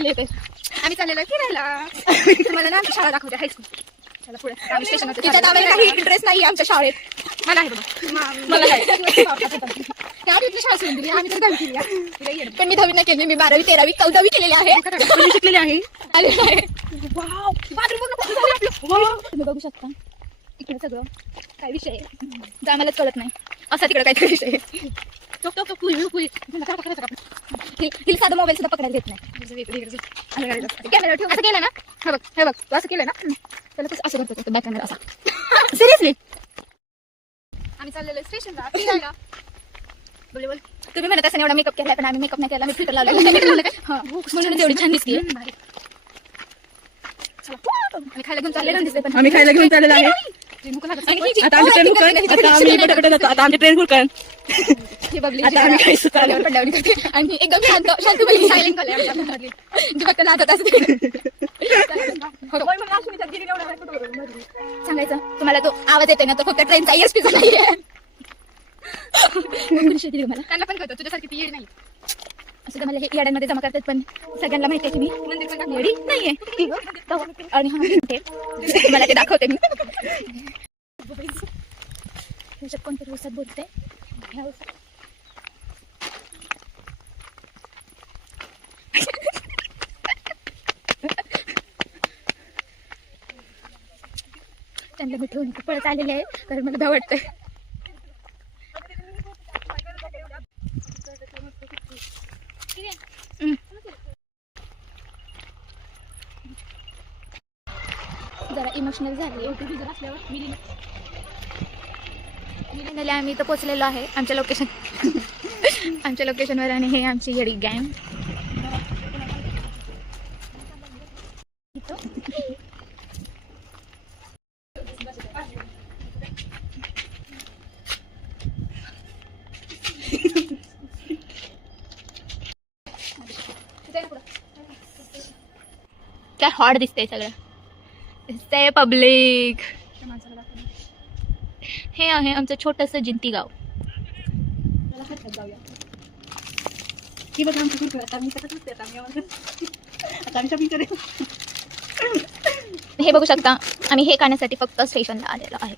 बसलेले येते आम्ही चाललेलो फिरायला. तुम्हाला ना आमची शाळा दाखवते हायस्कूल चला पुढे. आम्ही स्टेशन तिच्यात आम्हाला काही इंटरेस्ट नाही आमच्या शाळेत. मला आहे बघा. मला शाळा सोडून दिली. आम्ही तर दहावी केली आहे. पण मी दहावी नाही केली. मी बारावी तेरावी चौदावी केलेली आहे. तुम्ही शिकलेली आहे. आलेली आहे. वाव. बाथरूम बघ कसं झालं आपलं. तुम्ही बघू शकता. इकडे सगळं काय विषय आहे? जे आम्हालाच कळत नाही. असा तिकडे काहीतरी विषय आहे. टोक टोक टोक नका नका हिल साधा मोबाईल सुद्धा पकडायला घेत नाही. कॅमेरा ठेव. असं केलं ना? हे बघ हे बघ. तू असं केलं ना? त्याला असं करतो बॅक कॅमेरा असा. सिरियसली आम्ही चाललेलो स्टेशनला. बोले बोल. तुम्ही म्हणत असं एवढा मेकअप केला पण आम्ही मेकअप नाही केला. मी फिल्टर लावलेला हा म्हणून एवढी छान दिसते आम्ही खायला घेऊन चालले चाललेलो दिसते पण आम्ही खायला घेऊन चाललेलो आहे. आता आमची ट्रेन हुकन आता आम्ही पटापट जातो आता आमची ट्रेन ही बघली आता आम्ही काही करते आणि एकदम शांत शांत बघली सायलेंट. जी फक्त नाचत असते. सांगायचं तुम्हाला तो आवाज येतोय ना तो फक्त ट्रेनचा ESP चा नाहीये त्यांना पण कळतं तुझ्यासारखी ती येड नाही. असं मला हे याड्यांमध्ये जमा करतात पण सगळ्यांना माहिती आहे की मी मंदिर येडी नाहीये. आणि हा म्हणते मला ते दाखवते मी. ह्याच्यात कोणत्या दिवसात बोलते? ह्या त्यांना मी ठेवून पळत आलेले आहे कारण मला भ्या वाटतंय. जरा इमोशनल झाली. मिलिंदला आम्ही इथं पोचलेलो आहे. आमच्या लोकेशन आमच्या लोकेशनवर आणि हे आमची येडी गँग काय हॉट दिसतंय सगळं. दिसतंय पब्लिक हे आहे आमचं छोटस जिंती गाव ही बघा हे शकता आम्ही हे खाण्यासाठी फक्त स्टेशनला आलेलो आहे.